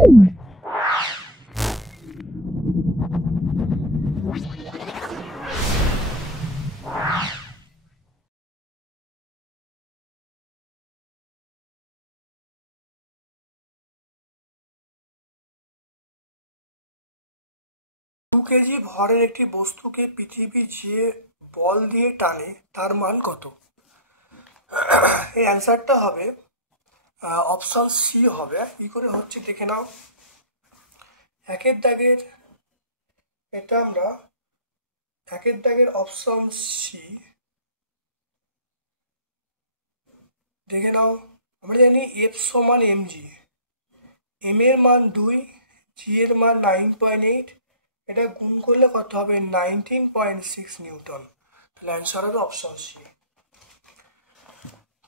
2 KG ভরের একটি বস্তুকে পৃথিবী যে বল দিয়ে টানে তার মান কত? এই অ্যান্সারটা হবে অপশন সি হবে। কি করে হচ্ছে দেখে নাও। একের দাগের এটা আমরা একের দাগের অপশন সি দেখে নাও। আমরা জানি এফ সমান এম জি, এম এর মান 2, জি এর মান 9.8, এটা গুণ করলে কত হবে 19.6 নিউটন। তাহলে অ্যান্সার হবে অপশন সি।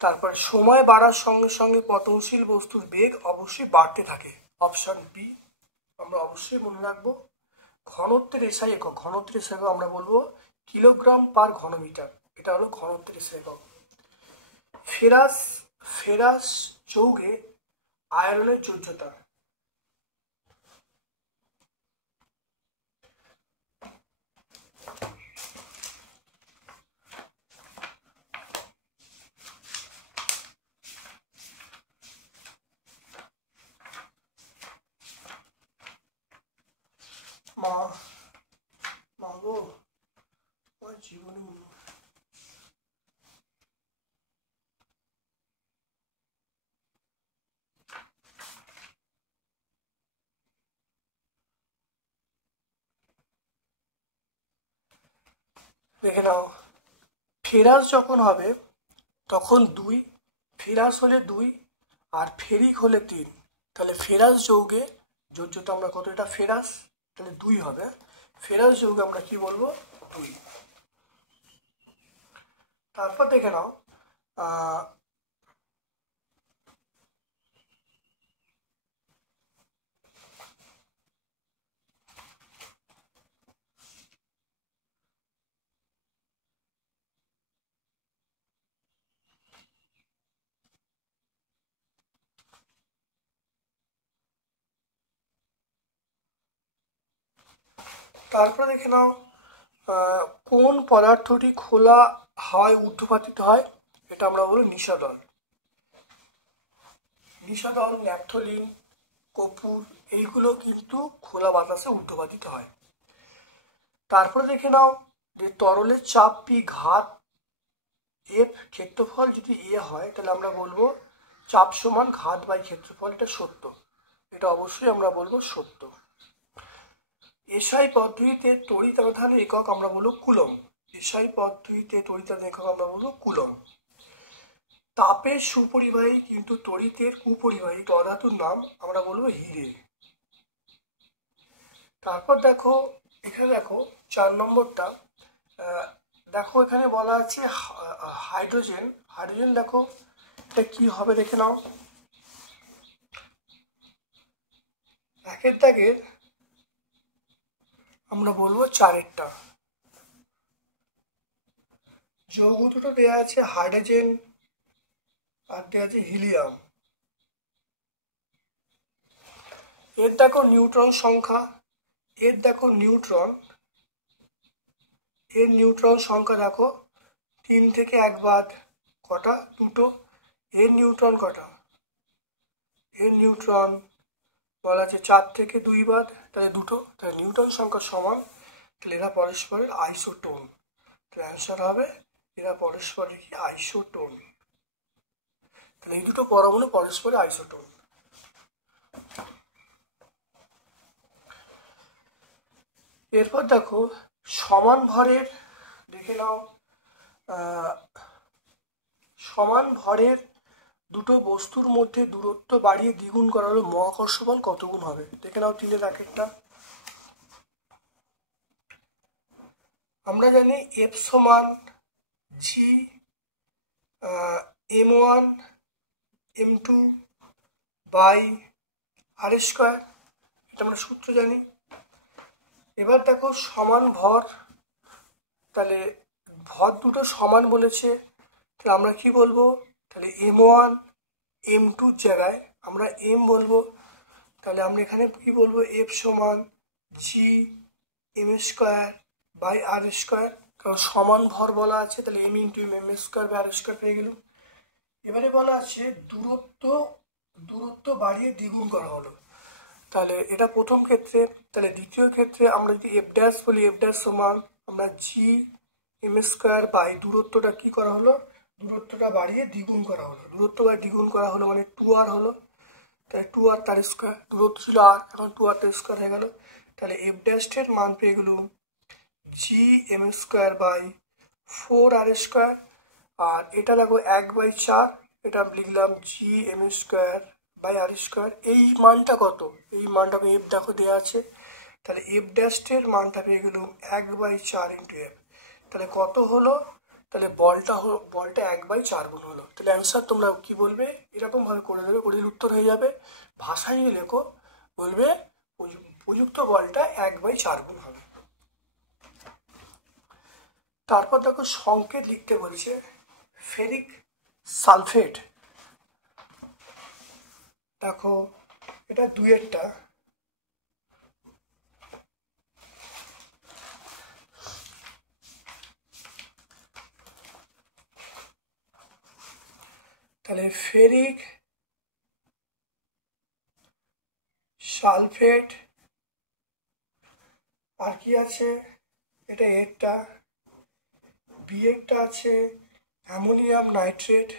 তারপরে সময় বাড়ার সঙ্গে সঙ্গে পতনশীল বস্তুর বেগ অবশ্যই বাড়তে থাকে। অপশন বি আমরা অবশ্যই মনে রাখবো। ঘনত্বের এসআই একক, ঘনত্বের এসআই একক আমরা বলবো কিলোগ্রাম পার ঘনমিটার, এটা হলো ঘনত্বের এসআই একক। ফেরাস যৌগে আয়রনের যোজ্যতা। মাগো আমার জীবনে দেখে নাও। ফেরাস যখন হবে তখন 2, ফেরাস হলে 2 আর ফেরিক হলে 3। তাহলে ফেরাস যৌগে যোজ্যতা আমরা কত, এটা ফেরাস তাহলে 2 হবে। ফেরাস যৌগে আমরা কি বলবো 2। তারপর দেখে নাও তারপরে দেখে নাও কোন পদার্থটি খোলা হাওয়ায় ঊর্ধ্বপাতিত হয়, এটা আমরা বলি নিশাদল। নিশাদল, ন্যাপথলিন, কর্পূর এইগুলো কিন্তু খোলা বাতাসে ঊর্ধ্বপাতিত হয়। তারপরে দেখে নাও যে তরলের চাপ পি ঘাত এফ, ক্ষেত্রফল যদি এ হয় তাহলে আমরা বলবো চাপ সমান ঘাত বাই ক্ষেত্রফল, এটা সত্য, এটা অবশ্যই আমরা বলবো সত্য। এসআই পদ্ধতিতে তড়িৎ আধানের একক আমরা বলবো কুলম। এসআই পদ্ধতিতে তড়িৎ আধানের একক আমরা বলবো কুলম। তাপের সুপরিবাহী কিন্তু তড়িতের কুপরিবাহী অধাতুর নাম আমরা বলবো হিরে। তারপর দেখো এখানে দেখো 4 নম্বরটা, দেখো এখানে বলা আছে হাইড্রোজেন। হাইড্রোজেন দেখো এটা কি হবে দেখে নাও। একের দাগের আমরা বলবো 4এরটা। যৌগ দুটো দেওয়া আছে হাইড্রোজেন আর দেওয়া আছে হিলিয়াম। এর দেখো নিউট্রন সংখ্যা, এর দেখো নিউট্রন, এর নিউট্রন সংখ্যা দেখো 3 থেকে 1 বাদ কটা, 2টো। এর নিউট্রন কটা, এর নিউট্রন বলা আছে 4 থেকে 2 বাদ, তাহলে 2টো। তাহলে নিউটন সংখ্যা সমান, তাহলে এরা পরস্পরের আইসোটোন। তাহলে অ্যান্সার হবে এরা পরস্পরের কি আইসোটোন। তাহলে এই দুটো পরমাণু পরস্পরের আইসোটোন। এরপর দেখো সমান ভরের দেখে নাও, সমান ভরের দুটো বস্তুর মধ্যে দূরত্ব বাড়িয়ে দ্বিগুণ করা হলে মহাকর্ষ বল কত গুণ হবে দেখে নাও। 3-এর একটা আমরা জানি এফ সমান জি m1 m2 by R square, এটা আমরা সূত্র জানি। এবার দেখো সমান ভর, তাহলে ভর দুটো সমান বলেছে, তাহলে আমরা কি বলবো, তাহলে m1 m2 জায়গায় আমরা m বলবো, তাহলে আমরা এখানে কি বলবো, এফ সমান G M square by R square, কারণ সমান ভর বলা আছে, তাহলে M into M square by R square পেয়ে গেল। এবারে বলা আছে দূরত্ব বাড়িয়ে দ্বিগুণ করা হলো, তাহলে এটা প্রথম ক্ষেত্রে। তাহলে দ্বিতীয় ক্ষেত্রে আমরা যদি এফ ড্যাশ বলি, এফ ড্যাশ সমান আমরা জি এম স্কোয়ার বাই দূরত্বটা কি করা হলো, দূরত্বটা বাড়িয়ে দ্বিগুণ করা হলো, দূরত্ব বাই দ্বিগুণ করা হলো মানে 2r হলো, তাহলে 2r তার স্কোয়ার, দূরত্ব ছিল r, এখন 2r তার স্কোয়ার হয়ে গেল। তাহলে এফ ড্যাশের মান পেয়ে গেল G M square by 4r square, আর এটা দেখো 1/4, এটা লিখলাম G M square by R square. এই মানটা কত, এই মানটা এফ দেখো দেওয়া আছে, তাহলে এফ ড্যাশের মানটা পেয়ে গেল 1/4 ইন্টু এফ। তাহলে কত হলো, তাহলে বলটা 1/4 গুণ হলো। তাহলে অ্যান্সার তোমরা কি বলবে, এরকমভাবে করে দেবে, করে দিলে উত্তর হয়ে যাবে। ভাষায় নিয়ে লেখো, বলবে প্রযুক্ত বলটা 1/4 গুণ হবে। তারপর দেখো সংকেত লিখতে বলছে, ফেরিক সালফেট, দেখো এটা 2-এরটা, তাহলে ফেরিক সালফেট, আর কি আছে, এটা এরটা, বি একটা আছে অ্যামোনিয়াম নাইট্রেট,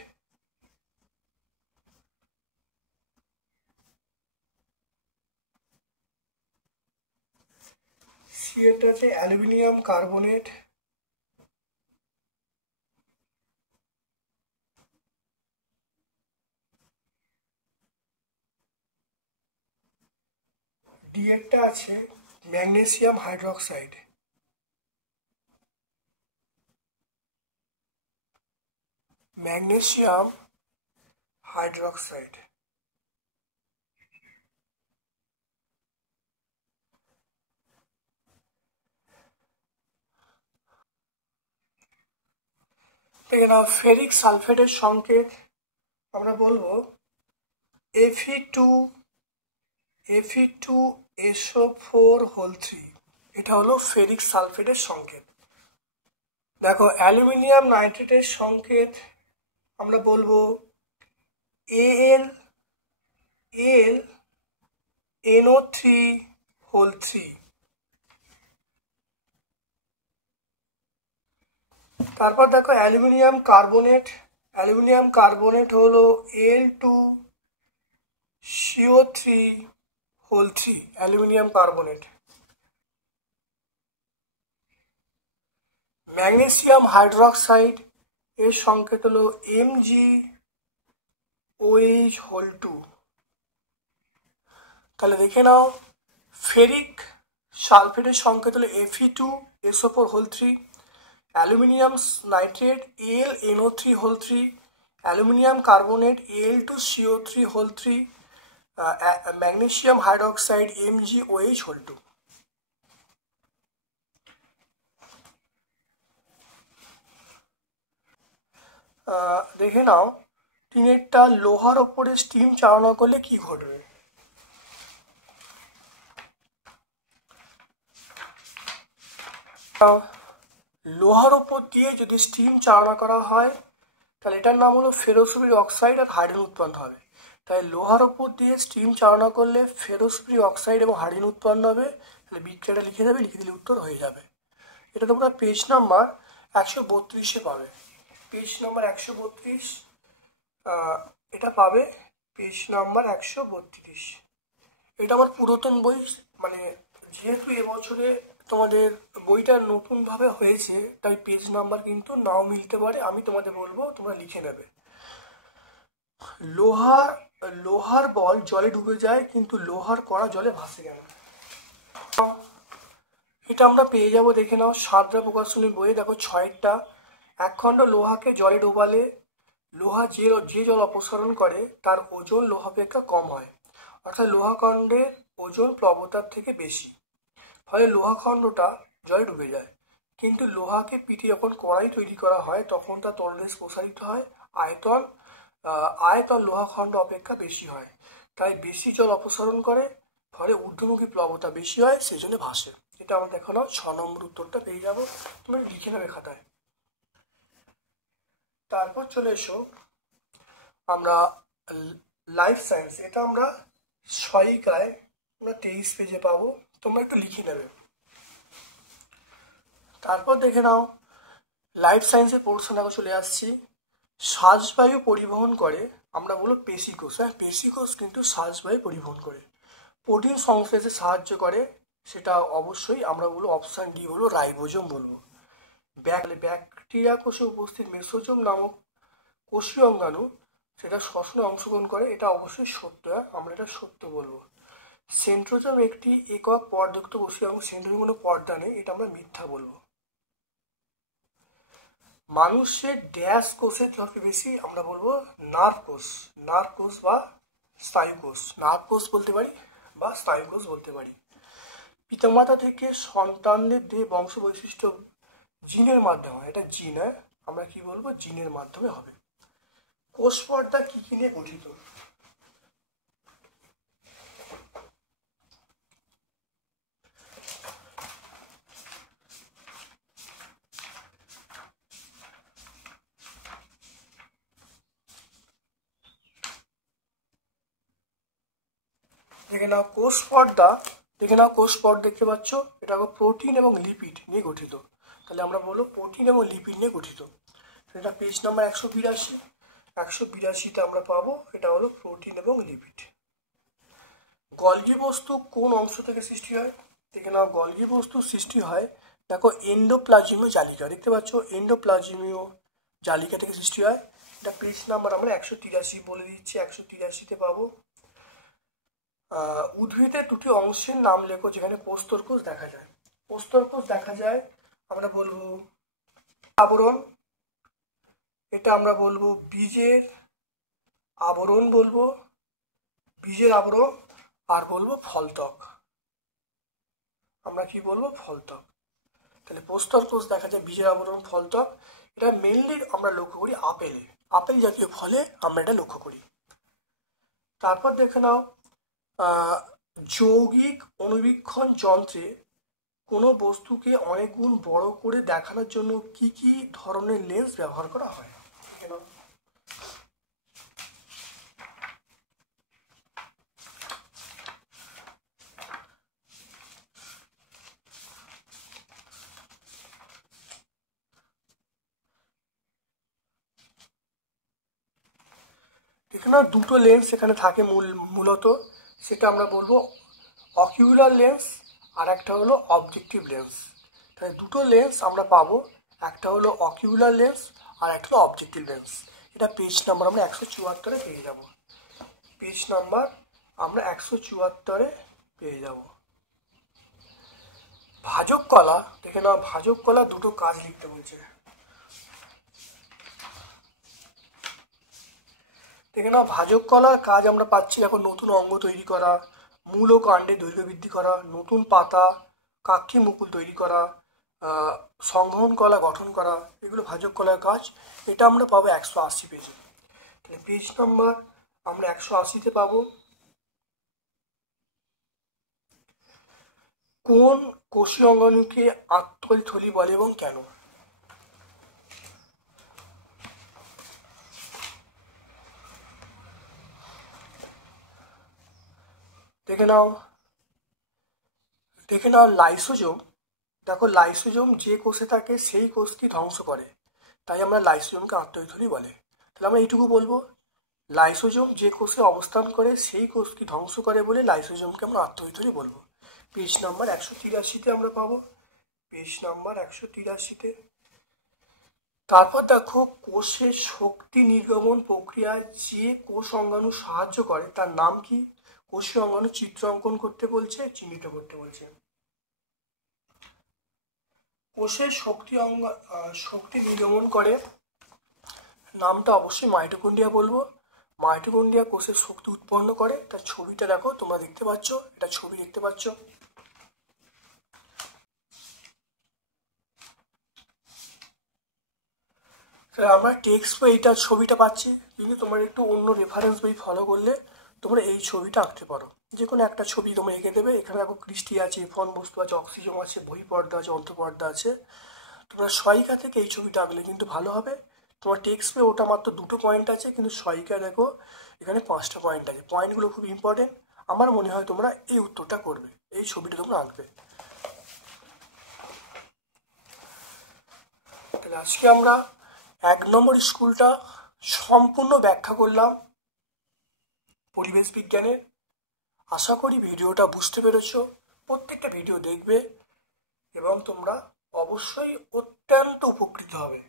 সি একটা আছে অ্যালুমিনিয়াম কার্বনেট, ডি একটা আছে ম্যাগনেসিয়াম হাইড্রোক্সাইড, ম্যাগনেসিয়াম হাইড্রোক্সাইড। এখানে ফেরিক সালফেটের সংকেত আমরা বলবো Fe2SO4 3, এটা হলো ফেরিক সালফেটের সংকেত। দেখো অ্যালুমিনিয়াম নাইট্রেটের সংকেত আমরা বলবো AlNO3 তারপর দেখো অ্যালুমিনিয়াম কার্বনেট হলো Al2CO3 aluminium carbonate. Magnesium hydroxide এর সংকেত হলো MgOH2। তাহলে দেখে নাও, ফেরিক সালফেটের সংকেত হলো Fe2SO4 3, aluminium nitrate AlNO3 3, aluminium carbonate Al2CO3 3, magnesium hydroxide MgOH2। দেখে নাও, টিনেরটা লোহার ওপরে স্টিম চালনা করলে কি ঘটবে। লোহার ওপর দিয়ে যদি স্টিম চালনা করা হয়, তাহলে এটার নাম হলো ফেরোসুপ্রিক অক্সাইড আর হাইড্রোজেন উৎপন্ন হবে। তাই লোহার ওপর দিয়ে স্টিম চালনা করলে ফেরোসুপ্রিক অক্সাইড এবং হাইড্রোজেন উৎপন্ন হবে। তাহলে বিক্রিয়াটা লিখে দেবে, লিখে দিলে উত্তর হয়ে যাবে। এটা তোমরা পেজ নাম্বার 132-এ পাবে, পেজ নাম্বার 132 এটা পাবে, পেজ নাম্বার 132। এটা আমার পুরাতন বই, মানে যেহেতু এবছরে তোমাদের বইটা নতুনভাবে হয়েছে, তাই পেজ নাম্বার কিন্তু নাও মিলতে পারে, আমি তোমাদের বলবো তোমরা লিখে নেবে। লোহার বল জলে ডুবে যায়, কিন্তু লোহার কড়া জলে ভাসে কেন। এটা আমরা পেয়ে যাব, দেখে নাও সারদা প্রকাশনীর বইয়ে, দেখো 6টা। এক খণ্ড লোহাকে জলে ডোবালে লোহা যে জল অপসারণ করে তার ওজন লোহা অপেক্ষা কম হয়, অর্থাৎ লোহাখণ্ডের ওজন প্লবতার থেকে বেশি, ফলে লোহাখণ্ডটা জলে ডুবে যায়। কিন্তু লোহাকে পিটে যখন কড়াই তৈরি করা হয় তখন তার তলদেশ প্রসারিত হয়, আয়তন লোহাখণ্ড অপেক্ষা বেশি হয়। তাই বেশি জল অপসারণ করে, ফলে ঊর্ধ্বমুখী প্লবতা বেশি হয়, সেই জন্য ভাসে। এটা আমরা দেখো নাও, 6 নম্বর উত্তরটা পেয়ে যাবো, তুমি লিখে নেবে খাতায়। তারপর চলে এসো আমরা লাইফ সায়েন্স, এটা আমরা সহায়িকায় আমরা 23 পেজে পাবো, তোমরা একটু লিখে নেবে। তারপর দেখে নাও লাইফ সায়েন্সের পোর্শন আগে চলে আসছি। শ্বাসবায়ু পরিবহন করে, আমরা বলবো পেশিকোষ। হ্যাঁ, পেশিকোষ কিন্তু শ্বাসবায়ু পরিবহন করে। প্রোটিন সংশ্লেষে সাহায্য করে, সেটা অবশ্যই আমরা বলবো অপশান ডি হলো রাইবোজোম বলবো। ব্যাকটেরিয়া কোষে উপস্থিত মেসোজোম নামক কোষীয় অঙ্গাণু সেটা শ্বসনে অংশগ্রহণ করে, এটা অবশ্যই সত্য। আমরা এটা সত্য বলবো। সেন্ট্রোজোম একটি একক পর্দাযুক্ত কোষীয় অঙ্গ, সেন্ট্রোজোম কোনো পর্দা নেই, এটা আমরা মিথ্যা বলবো। মানুষের ড্যাশ কোষের সবচেয়ে বেশি, আমরা বলবো নার্ভ কোষ। নার্ভ কোষ বা স্নায়ু কোষ, নার্ভ কোষ বলতে পারি বা স্নায়ু কোষ বলতে পারি। পিতামাতা থেকে সন্তানদের দেহে বংশ বৈশিষ্ট্য জিনের মাধ্যমে হয়, এটা জিন। আমরা কি বলবো, জিনের মাধ্যমে হবে। কোষ পর্দা কি কি নিয়ে গঠিত? দেখে নাও কোষ পর্দা, দেখতে পাচ্ছ, এটা প্রোটিন এবং লিপিড নিয়ে গঠিত। তাহলে আমরা বলবো প্রোটিন এবং লিপিড নিয়ে গঠিত। এটা পেজ নাম্বার 182। 182তে আমরা পাবো, এটা হলো প্রোটিন এবং লিপিড। গলগি বস্তু কোন অংশ থেকে সৃষ্টি হয়? দেখে নাও গলগি বস্তু সৃষ্টি হয়, দেখো এন্ডোপ্লাজমীয় জালিকা, দেখতে পাচ্ছ এন্ডোপ্লাজমীয় জালিকা থেকে সৃষ্টি হয়। এটা পেজ নাম্বার আমরা 183 বলে দিচ্ছি, 183তে পাবো। উদ্ভিদের দুটি অংশের নাম লেখো যেখানে প্রস্তরকোষ দেখা যায়। প্রস্তরকোষ দেখা যায়, আমরা বলবো আবরণ, এটা আমরা বলবো বীজের আবরণ বলবো, বীজের আবরণ, আর বলবো ফলত্বক। আমরা কি বলবো, ফলত্বক। তাহলে প্রস্তরকোষ দেখা যায়, বীজের আবরণ, ফলত্বক। এটা মেনলি আমরা লক্ষ্য করি আপেলে, আপেল জাতীয় ফলে আমরা এটা লক্ষ্য করি। তারপর দেখে নাও যৌগিক অনুবীক্ষণ যন্ত্রে কোনো বস্তুকে অনেক গুণ বড় করে দেখানোর জন্য কি কি ধরনের লেন্স ব্যবহার করা হয়? এখানে দুটো লেন্স এখানে থাকে মূলত, সেটা আমরা বলবো অকিউলার লেন্স আর একটা হলো অবজেক্টিভ লেন্স। তাহলে দুটো লেন্স আমরা পাবো, একটা হলো অকিউলার লেন্স আর একটা হলো অবজেক্টিভ লেন্স। এটা পেজ নাম্বার আমরা 174-এ পেয়ে যাব। পেজ নাম্বার আমরা 174-এ পেয়ে যাব। ভাজক কলা, দেখে নাও ভাজক কলা দুটো কাজ লিখতে বলছে। দেখে নাও ভাজক কলার কাজ আমরা পাচ্ছি, এখন নতুন অঙ্গ তৈরি করা, মূল ও কাণ্ডে দৈর্ঘ্য বৃদ্ধি করা, নতুন পাতা কাক্ষি মুকুল তৈরি করা, সংবহন কলা গঠন করা, এগুলো ভাজক কলার কাজ। এটা আমরা পাবো 180 পেজে। তাহলে পেজ নাম্বার আমরা 180-তে পাবো। কোন কোষীয় অঙ্গাণুকে আত্তকোষী থলি বলে এবং কেন? দেখে নাও লাইসোজোম, দেখো লাইসোজোম যে কোষে থাকে সেই কোষকে ধ্বংস করে, তাই আমরা লাইসোজোমকে আত্তকোষী বলে। তাহলে আমরা এইটুকু বলবো, লাইসোজোম যে কোষে অবস্থান করে সেই কোষকে ধ্বংস করে বলে লাইসোজোমকে আমরা আত্তকোষী বলবো। পেজ নাম্বার 183-তে আমরা পাবো, পেজ নাম্বার 183-তে। তারপর দেখো কোষের শক্তি নির্গমন প্রক্রিয়ায় যে কোষ অঙ্গাণু সাহায্য করে তার নাম কি? কোষীয় অঙ্গাণু চিত্র অঙ্কন করতে বলছে, চিহ্নিত করতে বলছে। কোষের শক্তি নির্গমন করে, নামটা অবশ্যই মাইটোকন্ড্রিয়া বলবো। মাইটোকন্ড্রিয়া কোষের শক্তি উৎপন্ন করে, তার ছবিটা দেখো তোমরা দেখতে পাচ্ছ, এটা ছবি দেখতে পাচ্ছ। আমরা টেক্সট বই এইটার ছবিটা পাচ্ছি, কিন্তু তোমরা একটু অন্য রেফারেন্স বই ফলো করলে তোমরা এই ছবিটা আঁকতে পারো। যে কোনো একটা ছবি তোমরা এঁকে দেবে। এখানে দেখো কৃষ্টি আছে, ফোন বস্তু আছে, অক্সিজেন আছে, বই পর্দা আছে, অন্তঃপর্দা আছে। তোমরা সহায়িকা থেকে এই ছবিটা আঁকলে কিন্তু ভালো হবে। তোমার টেক্সটে ওটা মাত্র 2টো পয়েন্ট আছে, কিন্তু সহায়িকা দেখো এখানে 5টা পয়েন্ট আছে। পয়েন্টগুলো খুব ইম্পর্টেন্ট। আমার মনে হয় তোমরা এই উত্তরটা করবে, এই ছবিটা তোমরা আঁকবে। তাহলে আজকে আমরা 1 নম্বর স্কুলটা সম্পূর্ণ ব্যাখ্যা করলাম পরিবেশ বিজ্ঞানের। আশা করি ভিডিওটা বুঝতে পেরেছো। প্রত্যেকটা ভিডিও দেখবে এবং তোমরা অবশ্যই অত্যন্ত উপকৃত হবে।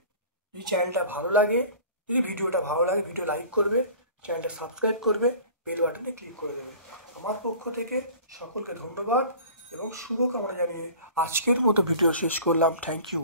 যদি চ্যানেলটা ভালো লাগে, যদি ভিডিওটা ভালো লাগে, ভিডিও লাইক করবে, চ্যানেলটা সাবস্ক্রাইব করবে, বেল বাটনে ক্লিক করে দেবে। আমার পক্ষ থেকে সকলকে ধন্যবাদ এবং শুভকামনা জানিয়ে আজকের মতো ভিডিও শেষ করলাম। Thank you.